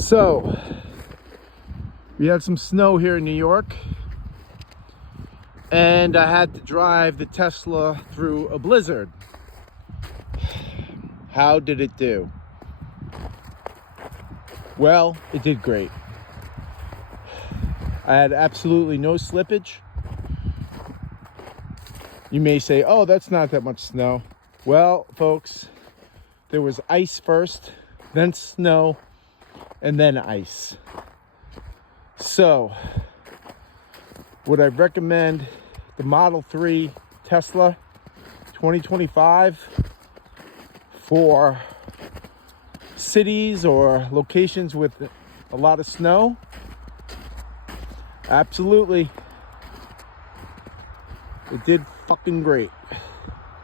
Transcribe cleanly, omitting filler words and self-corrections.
So, we had some snow here in New York, and I had to drive the Tesla through a blizzard. How did it do? Well, it did great. I had absolutely no slippage. You may say, oh, that's not that much snow. Well, folks, there was ice first, then snow, and then ice. So, would I recommend the Model 3 Tesla 2025 for cities or locations with a lot of snow? Absolutely. It did fucking great.